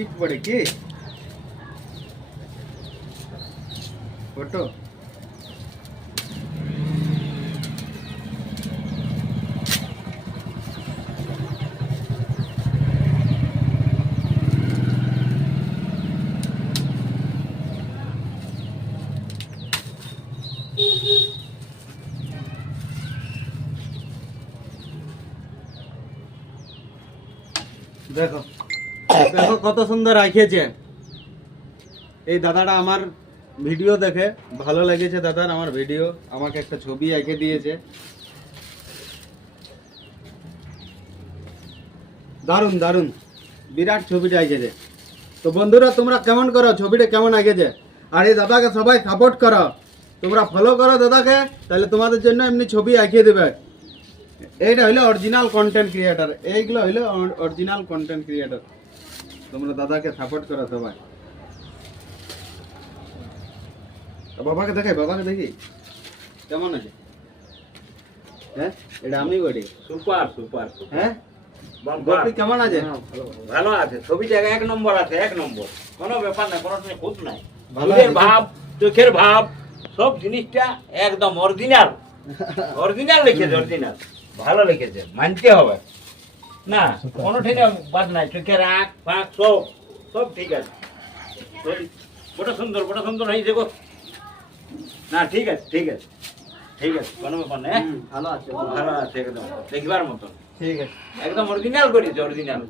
Gift পড়ে কি photo দেখো দেখো কত সুন্দর রাখিয়েছে। এই দাদাটা আমার ভিডিও দেখে ভালো লেগেছে, দাদার আমার ভিডিও আমাকে একটা ছবি এঁকে দিয়েছে। দারুন দারুন বিরাট ছবিটা এঁকেছে। তো বন্ধুরা তোমরা কেমন করো, ছবিটা কেমন এঁকেছে? আর এই দাদাকে সবাই সাপোর্ট করো, তোমরা ফলো করো দাদাকে, তাহলে তোমাদের জন্য এমনি ছবি এঁকে দেবে। এইটা হইলো অরিজিনাল কন্টেন্ট ক্রিয়েটর, এইগুলো হইলো অরিজিনাল কন্টেন্ট ক্রিয়েটর। তোমরা দাদাকে সাপোর্ট করো সবাই। বাবাকে দেখাই, বাবাকে দেখি কেমন আছে। হ্যাঁ এটা আমি বলি সুপার সুপার সুপার। হ্যাঁ গল্পি কেমন আছে? ভালো আছে, ছবিটা এক নম্বর আছে, এক নম্বর, কোনো ব্যাপার না, কোনো খুঁত নাই। ভালো চোখের আছে। ভাব, চোখের ভাব, সব জিনিসটা একদম অরিজিনাল, অরিজিনাল লিখেছে, অরিজিনাল ভালো লিখেছে, মানতে হবে না, কোনো ঠেনে বাদ নাই। চোখের আঁক ফাঁক সব সব ঠিক আছে। বড় সুন্দর, বড় সুন্দর হয়েছে গো। না ঠিক আছে, ঠিক আছে, ঠিক আছে, কোনো ব্যাপার না। ভালো আছে ভালো আছে একদম, দেখবার মতন, ঠিক আছে। একদম অরিজিনাল করেছে, অরিজিনাল।